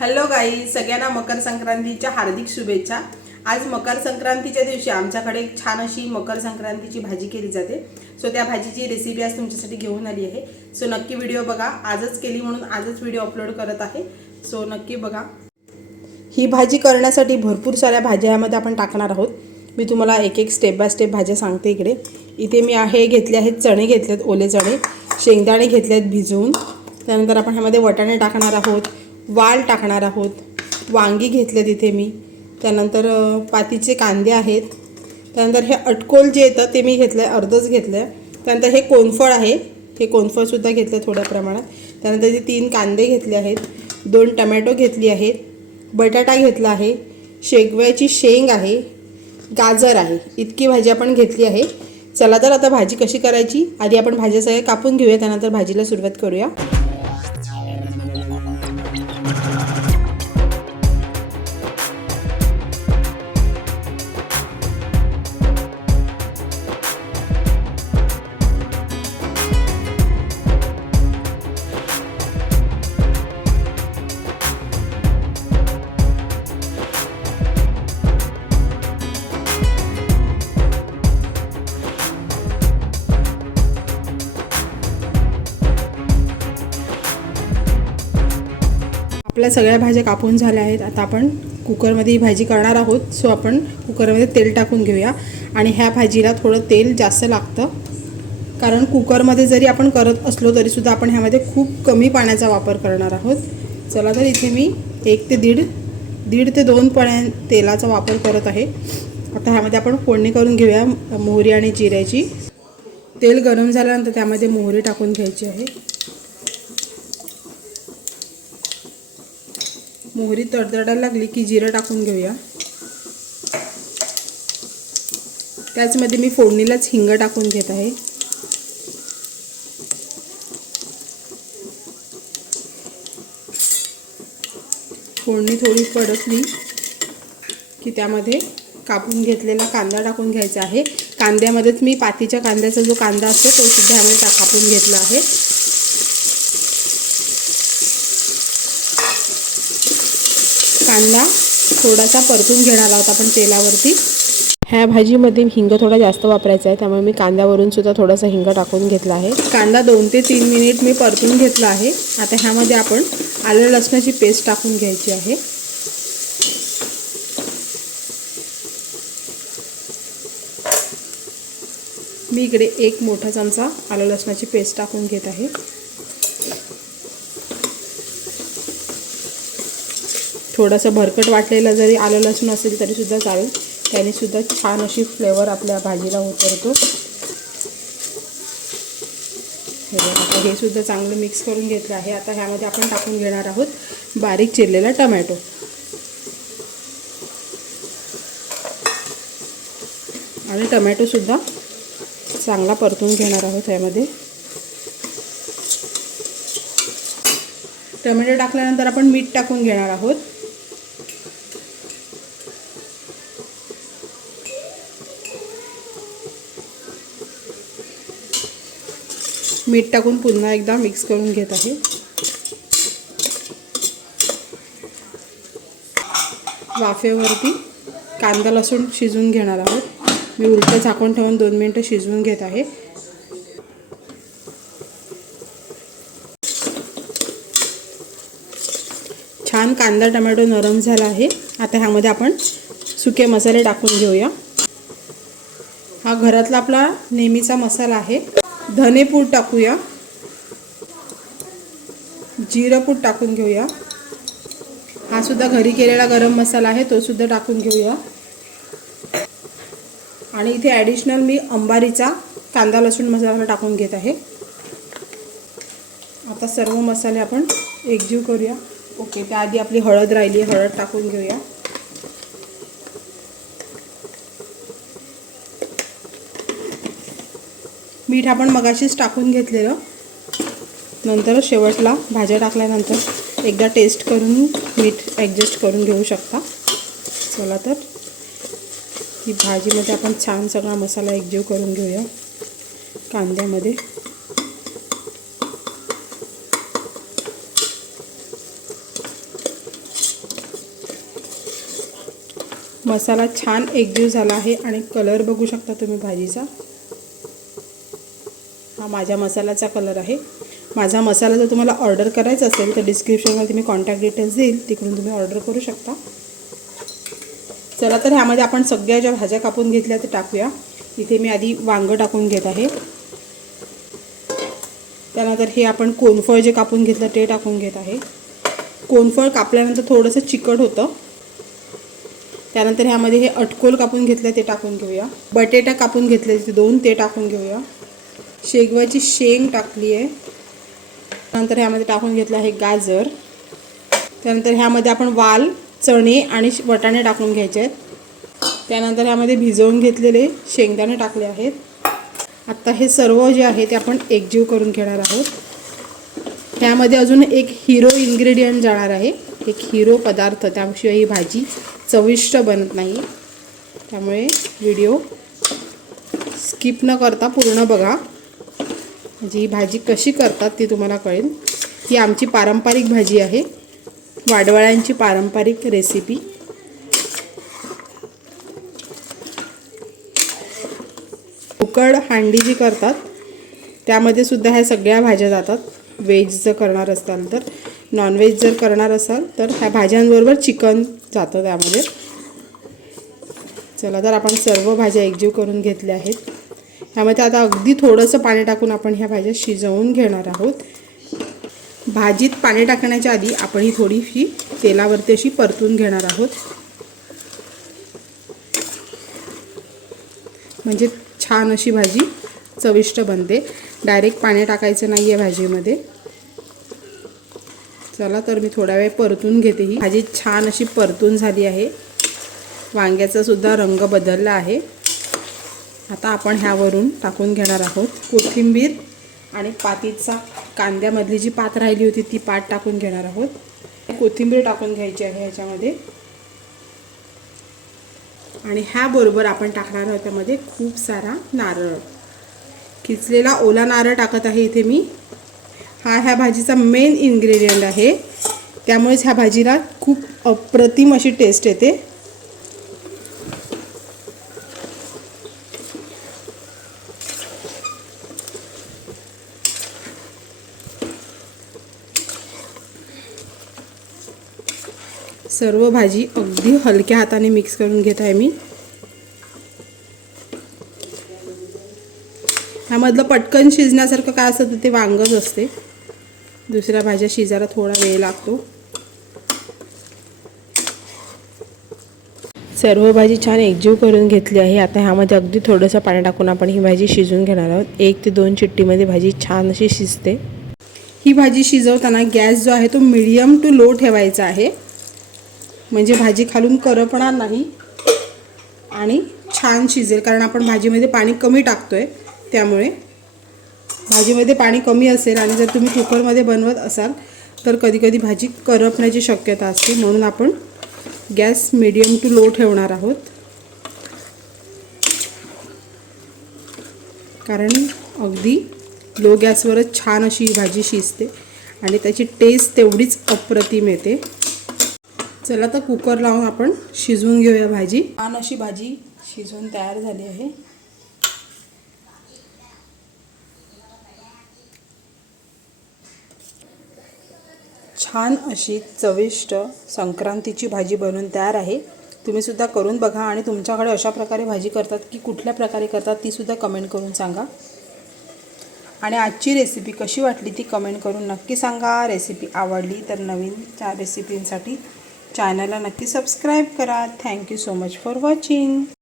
Hello गाई सगळ्यांना मकर संक्रांतीच्या हार्दिक शुभेच्छा. आज मकर संक्रांतीच्या दिवशी आमच्याकडे एक छान अशी मकर संक्रांतीची भाजी केली जाते. सो त्या भाजीची रेसिपी आज तुमच्यासाठी घेऊन आली आहे. सो नक्की व्हिडिओ बघा. आजच केली म्हणून आजच व्हिडिओ अपलोड करत आहे. सो नक्की बघा. ही भाजी करण्यासाठी भरपूर साऱ्या भाज्या यामध्ये आपण टाकणार आहोत. मी तुम्हाला एक एक स्टेप बाय स्टेप भाज्या सांगते इकडे. इथे मी आहे घेतले आहेत चणे घेतलेत ओले चणे शेंगदाणे घेतले आहेत भिजवून. त्यानंतर आपण ह्यामध्ये वटाणे टाकणार आहोत. वाल टाकणार आहोत. वांगी घेतले तिथे मी. त्यानंतर पातीचे कांदे आहेत. त्यानंतर हे अटकोल जे येतं ते मी घेतलं आहे अर्धच घेतलं आहे त्यानंतर हे कोनफळ आहे. हे कोनफळसुद्धा घेतलं आहे थोड्या प्रमाणात. त्यानंतर ते तीन कांदे घेतले आहेत. दोन टमॅटो घेतली आहेत. बटाटा घेतला आहे. शेगव्याची शेंग आहे. गाजर आहे. इतकी भाजी आपण घेतली आहे. चला तर आता भाजी कशी करायची? आधी आपण भाज्या सगळ्या कापून घेऊया. त्यानंतर भाजीला सुरुवात करूया. आपल्या सगळ्या भाज्या कापून झाल्या आहेत. आता आपण कुकरमध्ये ही भाजी करणार आहोत. सो आपण कुकरमध्ये तेल टाकून घेऊया. आणि ह्या भाजीला थोडं तेल जास्त लागतं. कारण कुकरमध्ये जरी आपण करत असलो तरीसुद्धा आपण ह्यामध्ये खूप कमी पाण्याचा वापर करणार आहोत. चला तर इथे मी एक ते दीड दीड ते दोन पाण्या तेलाचा वापर करत आहे. आता ह्यामध्ये आपण फोडणी करून घेऊया. मोहरी आणि जिऱ्याची. तेल गरम झाल्यानंतर त्यामध्ये मोहरी टाकून घ्यायची आहे. मोहरी तडतडायला लागली की जिरं टाकून घेऊया. त्याचमध्ये मी फोडणीलाच हिंग टाकून घेत आहे. फोडणी थोडी पडसली की त्यामध्ये कापून घेतलेला कांदा टाकून घ्यायचा आहे. कांद्यामध्येच मी पातीच्या कांद्याचा जो कांदा असतो तो सुद्धा यामध्ये कापून घेतला आहे. कांदा थोडासा परतून घेणार आहोत आपण तेलावरती. ह्या भाजीमध्ये हिंग थोडा जास्त वापरायचा आहे त्यामुळे मी कांद्यावरून सुद्धा थोडासा हिंग टाकून घेतला आहे. कांदा दोन ते तीन मिनिट मी परतून घेतला आहे. आता ह्यामध्ये आपण आलं लसणाची पेस्ट टाकून घ्यायची आहे. मी इकडे एक मोठा चमचा आलं लसणाची पेस्ट टाकून घेत आहे. थोडंसं भरकट वाटलेलं जरी आलं लसूण असेल तरीसुद्धा चालेल. त्यानेसुद्धा छान अशी फ्लेवर आपल्या भाजीला उतरतो. हे आता हे सुद्धा चांगलं मिक्स करून घेतलं आहे. आता ह्यामध्ये आपण टाकून घेणार आहोत बारीक चिरलेला टमॅटो. आणि टमॅटोसुद्धा चांगला परतून घेणार आहोत ह्यामध्ये. टमॅटो टाकल्यानंतर आपण मीठ टाकून घेणार आहोत. मीठ टाकून पुन्हा एकदा मिक्स करून घेत आहे. वाफेवरती कांदा लसूण शिजवून घेणार आहोत. मी उलटं झाकून ठेवून दोन मिनटं शिजवून घेत आहे. छान कांदा टमॅटो नरम झाला आहे. आता ह्यामध्ये आपण सुके मसाले टाकून घेऊया. हा घरातला आपला नेहमीचा मसाला आहे. धनेपूड टाकूया. जिरंपूड टाकून घेऊया. हा सुद्धा घरी केलेला गरम मसाला आहे तो सुद्धा टाकून घेऊया. आणि इथे ॲडिशनल मी अंबारीचा कांदा लसूण मसाला टाकून घेत आहे. आता सर्व मसाले आपण एकजीव करूया. ओके त्याआधी आपली हळद राहिली हळद टाकून घेऊया. मीठ आपण मगाशीच टाकून घेतलेलं. नंतर शेवटला भाज्या टाकल्यानंतर एकदा टेस्ट करून मीठ ॲडजस्ट करून घेऊ शकता. चला तर. ही भाजीमध्ये आपण छान सगळा मसाला एकजीव करून घेऊया. कांद्यामध्ये. मसाला छान एकजीव झाला आहे आणि कलर बघू शकता तुम्ही भाजीचा. माझ्या मसाल्याचा कलर आहे. माझा मसाला जर तुम्हाला ऑर्डर करायचा असेल तर डिस्क्रिप्शनमध्ये मी कॉन्टॅक्ट डिटेल्स देईल. तिकडून तुम्ही ऑर्डर करू शकता. चला तर ह्यामध्ये आपण सगळ्या ज्या भाज्या कापून घेतल्या ते टाकूया. इथे मी आधी वांगं टाकून घेत आहे. त्यानंतर हे आपण कोनफळ जे कापून घेतलं ते टाकून घेत आहे. कोनफळ कापल्यानंतर थोडंसं चिकट होतं. त्यानंतर ह्यामध्ये हे अटकोल कापून घेतलं ते टाकून घेऊया. बटेटा कापून घेतले ते दोन ते टाकून घेऊया. शेगवाची शेंग टाकली आहे. त्यानंतर ह्यामध्ये टाकून घेतलं आहे गाजर. त्यानंतर ह्यामध्ये आपण वाल चणे आणि वटाणे टाकून घ्यायचे आहेत. त्यानंतर ह्यामध्ये भिजवून घेतलेले शेंगदाणे टाकले आहेत. आत्ता हे सर्व जे आहे ते आपण एकजीव करून घेणार आहोत. ह्यामध्ये अजून एक हिरो इन्ग्रेडियंट जाणार आहे. एक हिरो पदार्थ त्याशिवाय ही भाजी चविष्ट बनत नाही. त्यामुळे व्हिडिओ स्किप न करता पूर्ण बघा. म्हणजे ही भाजी कशी करतात ती तुम्हाला कळेल. ही आमची पारंपरिक भाजी आहे. वाडवळ्यांची पारंपरिक रेसिपी उकड हांडी जी करतात त्यामध्ये सुद्धा ह्या सगळ्या भाज्या जातात. व्हेज जर करणार असाल तर. नॉनव्हेज जर करणार असाल तर ह्या भाज्यांबरोबर चिकन जातं त्यामध्ये. चला तर आपण सर्व भाज्या एकजीव करून घेतल्या आहेत. त्यामध्ये आता अगदी थोडंसं पाणी टाकून आपण ह्या भाज्या शिजवून घेणार आहोत. भाजीत पाणी टाकण्याच्या आधी आपण ही थोडीशी तेलावरती अशी परतून घेणार आहोत. म्हणजे छान अशी भाजी चविष्ट बनते. डायरेक्ट पाणी टाकायचं नाही आहे भाजीमध्ये. चला तर मी थोडा वेळ परतून घेते ही. भाजी छान अशी परतून झाली आहे. वांग्याचा सुद्धा रंग बदलला आहे. आता आपण ह्यावरून टाकून घेणार आहोत कोथिंबीर आणि पातीचा कांद्यामधली जी पात राहिली होती ती पात टाकून घेणार आहोत. कोथिंबीर टाकून घ्यायची आहे ह्याच्यामध्ये. आणि ह्याबरोबर आपण टाकणार आहोत त्यामध्ये खूप सारा नारळ. किचलेला ओला नारळ टाकत आहे इथे मी. हा ह्या भाजीचा मेन इन्ग्रेडियंट आहे. त्यामुळेच ह्या भाजीला खूप अप्रतिम अशी टेस्ट येते. सर्व भाजी अगदी हलक्या हाताने मिक्स करून घेत आहे मी. ह्यामधलं पटकन शिजण्यासारखं काय असतं ते वांगच असते. दुसऱ्या भाज्या शिजायला थोडा वेळ लागतो. सर्व भाजी छान एकजीव करून घेतली आहे. आता ह्यामध्ये अगदी थोडंसं पाणी टाकून आपण ही भाजी शिजवून घेणार आहोत. एक ते दोन चिट्टीमध्ये भाजी छान अशी शिजते. ही भाजी शिजवताना गॅस जो आहे तो मिडियम टू लो ठेवायचा आहे. म्हणजे भाजी खालून करपणार नाही आणि छान शिजेल कारण आपण भाजीमध्ये पाणी कमी टाकतो आहे त्यामुळे. भाजीमध्ये पाणी कमी असेल आणि जर तुम्ही कुकरमध्ये बनवत असाल तर कधीकधी भाजी करपण्याची शक्यता असते म्हणून आपण गॅस मिडियम टू लो ठेवणार आहोत. कारण अगदी लो गॅसवरच छान अशी भाजी शिजते आणि त्याची टेस्ट तेवढीच अप्रतिम येते. चला तर कुकर लावून आपण शिजवून घेऊया भाजी. छान अशी भाजी शिजवून तयार झाली आहे. छान अशी चविष्ट संक्रांतीची भाजी बनवून तयार आहे. तुम्ही सुद्धा करून बघा आणि तुमच्याकडे अशा प्रकारे भाजी करतात की कुठल्या प्रकारे करतात ती सुद्धा कमेंट करून सांगा. आणि आजची रेसिपी कशी वाटली ती कमेंट करून नक्की सांगा. रेसिपी आवडली तर नवीन चार रेसिपींसाठी चॅनलला नक्की सबस्क्राईब करा. Thank you so much for watching